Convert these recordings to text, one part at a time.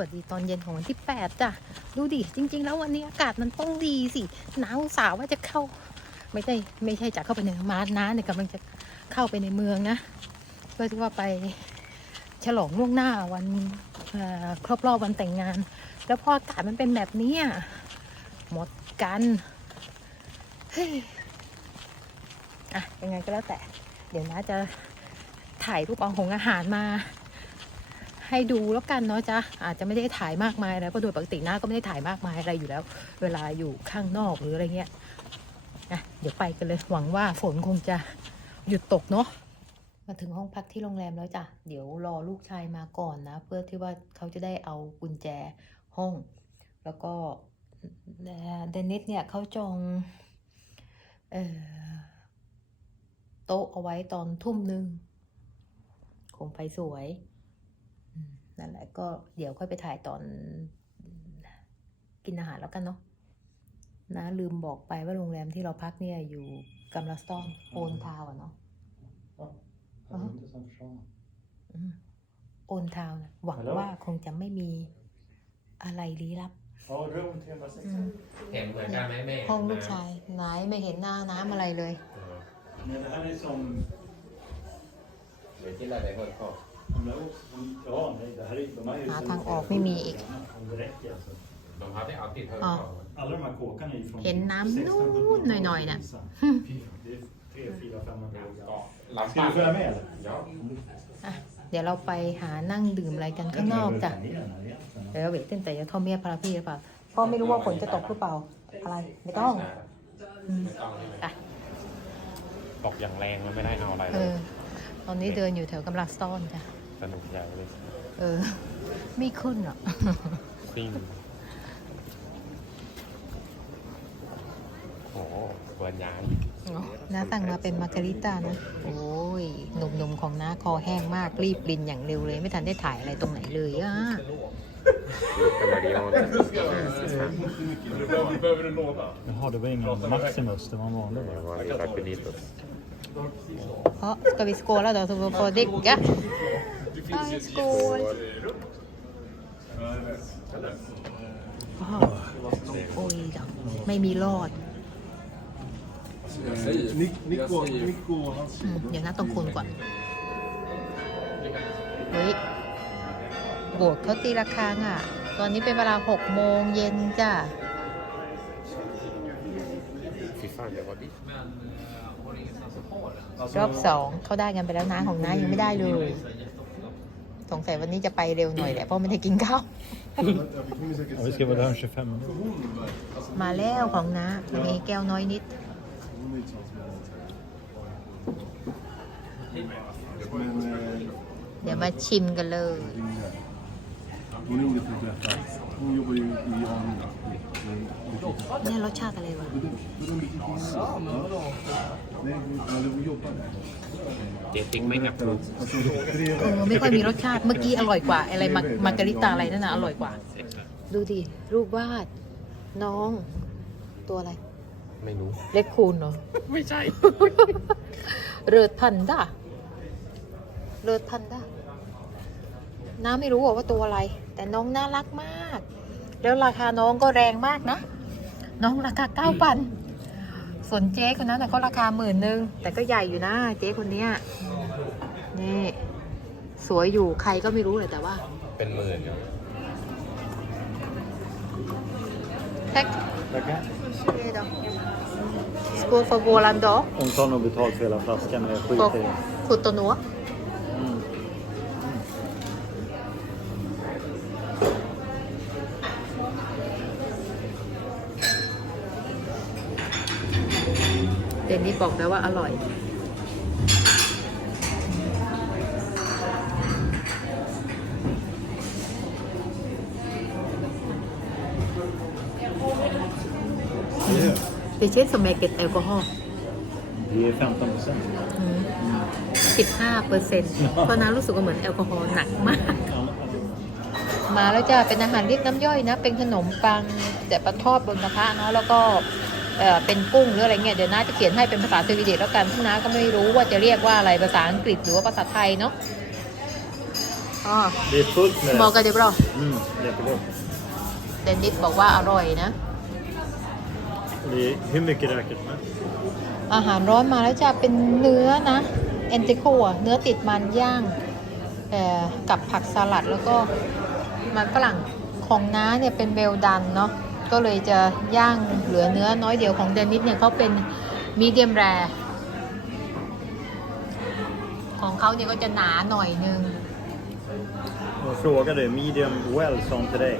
วัสดีตอนเย็นของวันที่แปดจ้ะ ดูดิ จริง ๆ แล้ววันนี้อากาศมันต้องดีสิ หนาวสาวว่าจะเข้า ไม่ใช่ไม่ใช่จะเข้าไปในมาร์ทนะเนี่ยกำลังจะเข้าไปในเมืองนะ เพื่อที่ว่าไปฉลองล่วงหน้าวันเอ่อครบรอบวันแต่งงาน แล้วพออากาศมันเป็นแบบนี้หมดกันเฮ้ยอะยังไงก็แล้วแต่ เดี๋ยวนะจะถ่ายรูปเอาของอาหารมา ให้ดูแล้วกันเนาะจ๊ะอาจจะไม่ได้ถ่ายมากมายแล้วเพราะโดยปกติหน้าก็ไม่ได้ถ่ายมากมายอะไรอยู่แล้ว เวลาอยู่ข้างนอกหรืออะไรเงี้ยนะเดี๋ยวไปกันเลยหวังว่าฝนคงจะหยุดตกเนาะมาถึงห้องพักที่โรงแรมแล้วจ้ะเดี๋ยวรอลูกชายมาก่อนนะ เพื่อที่ว่าเขาจะได้เอากุญแจห้อง แล้วก็เดนิสเนี่ยเขาจองโต๊ะเอาไว้ตอนทุ่มหนึ่งคงไปสวย นั่นแหละก็เดี๋ยวค่อยไปถ่ายตอนกินอาหารแล้วกันเนาะนะลืมบอกไปว่าโรงแรมที่เราพักเนี่ยอยู่กัมลาสตอนโอนทาวอะเนาะ Ja, det är intressant förslag. โอนทาวนะหวังฮัลโหลว่าคงจะไม่มีอะไรลี้ลับ Ja, rum 306. อืมเห็นเหมือนกันไหมแม่ห้องลูกชายไหนไม่เห็นหน้าน้ำอะไรเลยเออ Men det här är som... เดี๋ยวที่เราได้คนเขา De där också, ja, nej, det här är, de här är ju หา som ทางออกไม่มีอีก Om det räcker alltså. รองเท้าที่เอาติดเพิ่มอ๋อเขา Alla de här kåkarna är ju från เห็นน้ำนู่นหน่อยๆน่ะ Det är 3, 4, 500 år ก็ gammalt. รับ Ska du följa med eller? เดี๋ยวอะเดี๋ยวเราไปหานั่งดื่มอะไรกันข้างนอกจ้ะ Ner den här egentligen. เดี๋ยวเราเวทเต้นแต่จะเข้าเมียพาราพี่หรือเปล่าพ่อไม่รู้ว่าฝนจะตกหรือเปล่า อะไร ไม่ต้องอืมไม่ต้องใช่ไหมอะตกอย่างแรงมันไม่ได้เอาอะไรเอเลยอ ตอนนี้เดินอยู่แถวกำลังสตอนจ้ะ สนุกใหญ่เลยเออ ไม่ขึ้นหรอกซิ่งโอ้โหเบิร์นยางน้าสั่งมาเป็นมาร์การิต้านะ โอ้ยหนุ่มๆของน้าคอแห้งมากรีบรินอย่างเร็วเลย ไม่ทันได้ถ่ายอะไรตรงไหนเลยอะเป็นมาดีโอ Jaha, det var ingen Maximus, det var en vanlig bara. วันนี้รับเป็นนิตุสเพราะสกาวิสโกแล้วเดี๋ยวสมมติโปรดิกอะ สกาวิสโกโอ้ยดังไม่มีรอด Nico, Nico och hans อืมเดี๋ยวนะต้องคนก่อน เฮ้ยโบสถ์เขาตีระฆังอะ ตอนนี้เป็นเวลาหกโมงเย็นจ้ะฟีฟ่าเดี๋ยววันนี้รอบสองเขาได้กันไปแล้วนะของน้ายังไม่ได้เลย สงสัยวันนี้จะไปเร็วหน่อยแหละเพราะไม่ได้กินข้าว Ja, vi ska vara där om 25 minuter. มาแล้วของน้ามีแก้วน้อยนิด Men eh, เดี๋ยวมาชิมกันเลย hon är roligt att berätta. Hon jobbar ju i AMU. เนี่ยรสชาติอะไรวะ Nej, eller hon jobbar där. เจติ๊กไม่กับลูก Alltså, เออไม่ค่อยมีรสชาติเมื่อกี้อร่อยกว่า อะไรมามาการิตาอะไรนั่นนะอร่อยกว่า ดูดิรูปวาดน้อง ตัวอะไร ไม่รู้ เล็กคูณเหรอไม่ใช่ เริดพันด้าเริดพันด้าน้าไม่รู้หรอกว่าตัวอะไร แต่น้องน่ารักมาก แล้วราคาน้องก็แรงมากนะ น้องราคาเก้าพันส่วนเจ๊คนนั้นน่ะก็ราคาหมื่นหนึ่งแต่ก็ใหญ่อยู่นะ เจ๊คนเนี้ยนี่สวยอยู่ใครก็ไม่รู้เลยแต่ว่า เป็นหมื่นอยู่แท็ก Tackar. สกูฟอร์โวลันดอ Hon tar nog betalt för hela flaskan, men jag ฟอ skiter i det. ขุดตัวหนัว เดนนี่บอกแล้วว่าอร่อย Det känns som eget alkohol. Det är 15 procent. สิบห้าเปอร์เซ็นต์เพราะน้ารู้สึกว่าเหมือนแอลกอฮอล์หนักมาก มาแล้วจะเป็นอาหารเรียกน้ำย่อยนะ เป็นขนมปังแต่ปลาทอดบนกระทะเนาะแล้วก็ เอ่อเป็นกุ้งหรืออะไรเงี้ยเดี๋ยวน้าจะเขียนให้เป็นภาษาสวีเดนแล้วกันที่น้าก็ไม่รู้ว่าจะเรียกว่าอะไรภาษาอังกฤษหรือว่าภาษาไทยเนาะอ๋อ Det är fullt med มอกันเดี๋ยวรอ Det Mm, jättegott. เดนนิสบอกว่าอร่อยนะ Det är hur mycket räkor som helst. อาหารร้อนมาแล้วจะเป็นเนื้อนะเอนติโคอะเนื้อติดมันย่างเอ่อกับผักสลัดแล้วก็มันฝรั่งของน้าเนี่ยเป็นเวลดันเนาะ ก็เลยจะย่างเหลือเนื้อน้อยเดียวของเดนิสเนี่ยเขาเป็นมีเดียมแรของเขาเนี่ยก็จะหนาหน่อยนึง Och frågade medium well sa hon till dig.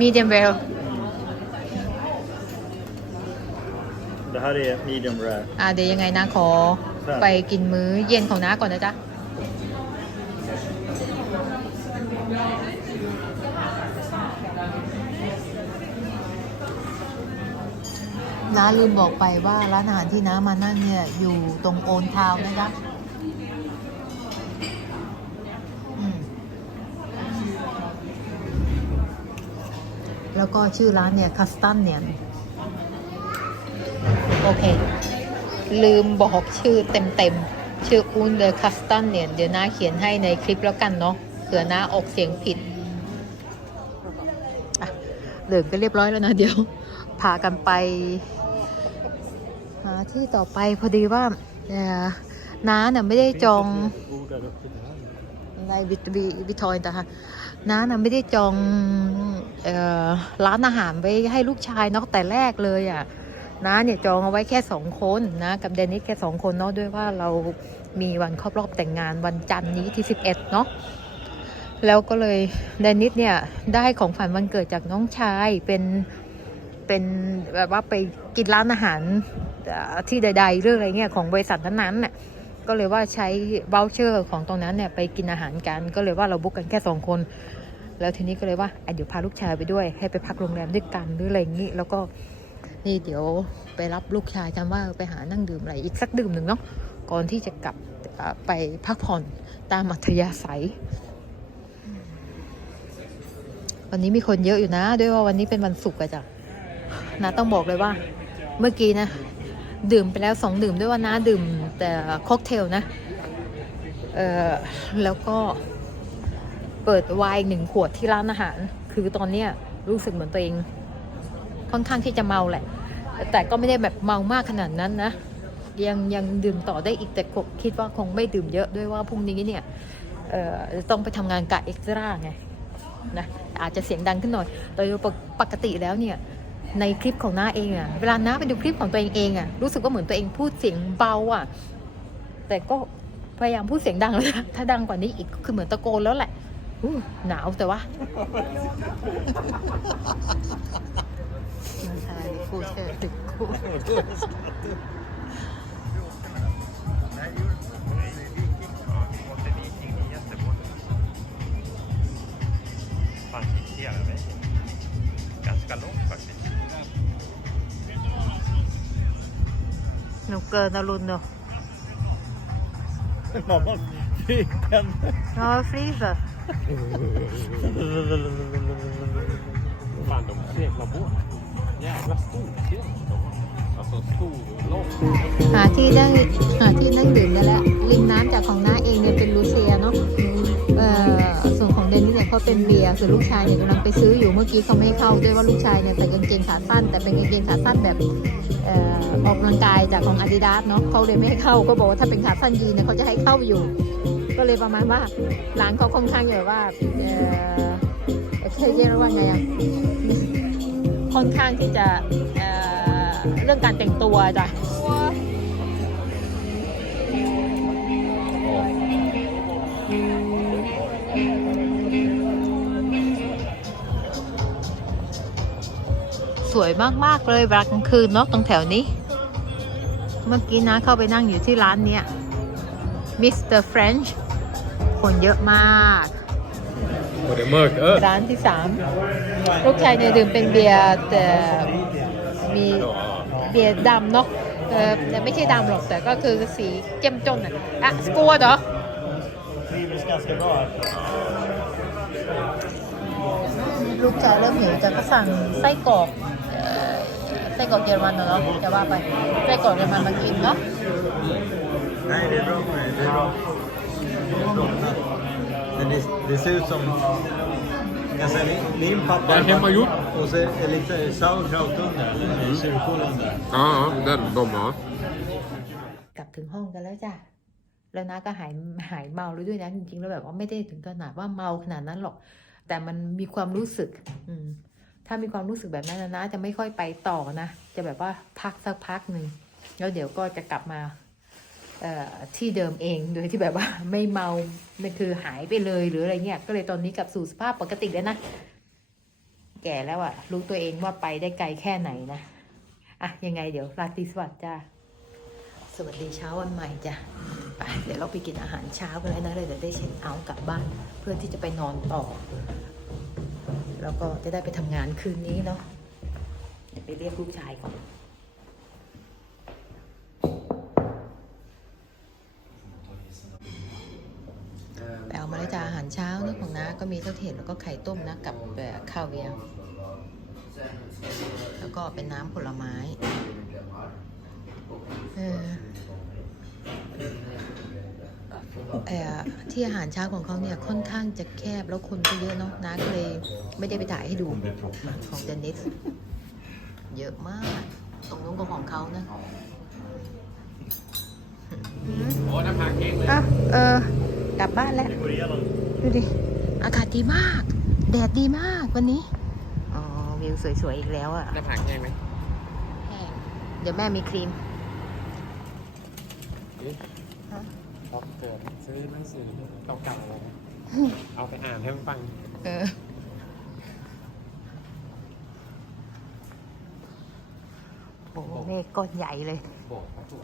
มีเดียมเวล Det här är medium rare. อะเดี๋ยวยังไงนะขอครับไปกินมื้อเย็นของน้าก่อนนะจ๊ะ น้าลืมบอกไปว่าร้านอาหารที่น้ามานั่งเนี่ยอยู่ตรงโอนทาวนะจ๊ะแล้วก็ชื่อร้านเนี่ยคัสตันเนี่ยโอเค ลืมบอกชื่อเต็มๆ ชื่ออุนเดอคัสตันเนี่ยเดี๋ยวน้าเขียนให้ในคลิปแล้วกันเนาะเผื่อน้าออกเสียงผิดอะเหลืองก็เรียบร้อยแล้วนะเดี๋ยวพากันไป หาที่ต่อไปพอดีว่าน้าเนี่ยไม่ได้จอง Bord där uppe till höger. ในวิตวีวิทอยนะคะน้าน่ะไม่ได้จองร้านอาหารไว้ให้ลูกชายนาะแต่แรกเลยอะน้าเนี่ยจองเอาไว้แค่สองคนนะกับเดนิสแค่สองคนเนาะด้วยว่าเรามีวันครอบรอบแต่งงานวันจันทร์นี้ที่ 11 เนาะแล้วก็เลยเดนนิสเนี่ยได้ของฝันวันเกิดจากน้องชายเป็นเป็นแบบว่าไปกินร้านอาหาร ที่ใดๆเรื่องอะไรเงี้ยของบริษัทนั้นๆน่ะก็เลยว่าใช้ v o u เชอร์ของตรงนั้นเนี่ยไปกินอาหารกันก็เลยว่าเราบุ๊กกันแค่สองคน แล้วทีนี้ก็เลยว่าเดี๋ยวพาลูกชายไปด้วย ให้ไปพักโรงแรมด้วยกันหรืออะไรอย่างนี้ แล้วก็นี่เดี๋ยวไปรับลูกชายกันว่าไปหานั่งดื่มอะไรอีกสักดื่มหนึ่งเนาะก่อนที่จะกลับไปพักผ่อนตามอัธยาศัย วันนี้มีคนเยอะอยู่นะ ด้วยว่าวันนี้เป็นวันศุกร์อะจ้ะนะต้องบอกเลยว่า เมื่อกี้นะ ดื่มไปแล้วสองดื่มด้วยว่าน้าดื่มแต่ค็อกเทลนะเออแล้วก็เปิดไวน์หนึ่งขวดที่ร้านอาหาร คือตอนเนี้ยรู้สึกเหมือนตัวเอง ค่อนข้างที่จะเมาแหละ แต่ก็ไม่ได้แบบเมามากขนาดนั้นนะยังยังดื่มต่อได้อีกแต่คิดว่าคงไม่ดื่มเยอะด้วยว่าพรุ่งนี้เนี่ยเอ่อต้องไปทำงานกะเอ็กซ์ตร้าไงนะอาจจะเสียงดังขึ้นหน่อย โดยปกติแล้วเนี่ย ในคลิปของน้าเองอะเวลาน้าไปดูคลิปของตัวเองเองอะรู้สึกว่าเหมือนตัวเองพูดเสียงเบาอะแต่ก็พยายามพูดเสียงดังแล้วนะถ้าดังกว่านี้อีกก็คือเหมือนตะโกนแล้วแหละอู้หนาวแต่ว่าใช่พูดแค่ถึงพูด Fan, irriterar mig. Ganska långt เกินอรุณเนอะ Mamma fick en. รอฟรีสอะ Fan, de seglar båt. Jävla stor segel de har. Alltså stor och lång. หาที่นั่งหาที่นั่งดื่มได้แล้วริมน้ำจากของน้า เดนนี่เนี่ยเขาเป็นเบียร์ส่วนลูกชายเนี่ยกำลังไปซื้ออยู่เมื่อกี้เขาไม่ให้เข้าด้วยว่าลูกชายเนี่ยใส่กางเกงขาสั้น แต่เป็นกางเกงขาสั้นแบบออกกำลังกายจากของอาดิดาสเนาะเขาเลยไม่ให้เข้าก็บอกว่าถ้าเป็นขาสั้นยีนเนี่ยเขาจะให้เข้าอยู่ ก็เลยประมาณว่าร้านเขาค่อนข้างแบบว่าเออเยเรียกว่าไงอะค่อนข้างที่จะเรื่องการแต่งตัวจ้ะ วยมาก ๆ เลยเวลากลางคืนเนาะตรงแถวนี้ เมื่อกี้นะเข้าไปนั่งอยู่ที่ร้านเนี้ยมิสเตอร์เฟรนช์คนเยอะมาก Och det är mörkt. Öh! ร้านที่สามลูกชายเนี่ยดื่มเป็นเบียร์แต่มีเบียร์ดำเนาะเออแต่ไม่ใช่ดำหรอกแต่ก็คือสีเจ้มจนอะอะสกัวเหรอ Trivdes ganska bra här. ลูกชายเริ่มหิวจะก็สั่งไส้กรอกเอ่อไส้กรอกเยอรมันเนาะจะว่าไปไส้กรอกเยอรมันมากินเนาะ Nej, det är bra för mig. Det är bra. Men det, det ser ut som... Ganska lim, limpapper. Det är hemmagjort. Och så är lite sauerkraut under. Eller surkål under. Ja, den, de ja. กลับถึงห้องกันแล้วจ้ะ แล้วน้าก็หายหายเมาแล้วด้วยนะจริงๆแล้วแบบว่าไม่ได้ถึงขนาดว่าเมาขนาดนั้นหรอก แต่มันมีความรู้สึก อืม ถ้ามีความรู้สึกแบบนั้นนะนะจะไม่ค่อยไปต่อนะ จะแบบว่าพักสักพักหนึ่งแล้วเดี๋ยวก็จะกลับมาที่เดิมเองโดยที่แบบว่าไม่เมานั่นคือหายไปเลยหรืออะไรเงี้ยก็เลยตอนนี้กลับสู่สภาพปกติแล้วนะ แก่แล้วอะรู้ตัวเองว่าไปได้ไกลแค่ไหนนะอะยังไงเดี๋ยวราตรีสวัสดิ์จ้าสวัสดีเช้าวันใหม่จ้ะไปเดี๋ยวเราไปกินอาหารเช้ากันแล้วนะเลยเดี๋ยวได้เช็คเอาท์กลับบ้าน เพื่อที่จะไปนอนต่อ แล้วก็จะได้ไปทำงานคืนนี้เนาะเดี๋ยวไปเรียกลูกชายก่อนไปเอามาแล้วจ้าอาหารเช้านะของน้าก็มีเท่าเห็นแล้วก็ไข่ต้มนะกับเอ่อข้าวเวียงแล้วก็เป็นน้ำผลไม้ เออ ที่อาหารเช้าของเขาเนี่ยค่อนข้างจะแคบแล้วคนก็เยอะเนาะน้าก็เลยไม่ได้ไปถ่ายให้ดูของเดนิสเยอะมาก ตรงนู้นก็ของเขานะโอ้น้ำผักแห้งเลยอะเออกลับบ้านแล้วดูดิอากาศดีมาก แดดดีมากวันนี้อ๋อวิวสวยๆอีกแล้วอะน้ำผักแห้งไหมแห้งเดี๋ยวแม่มีครีม พอเกิดซื้อหนังสือเก่าๆเลยเอาไปอ่านให้มันฟังเออโอ้โหเมฆก้อนใหญ่เลยบอกเขาถูก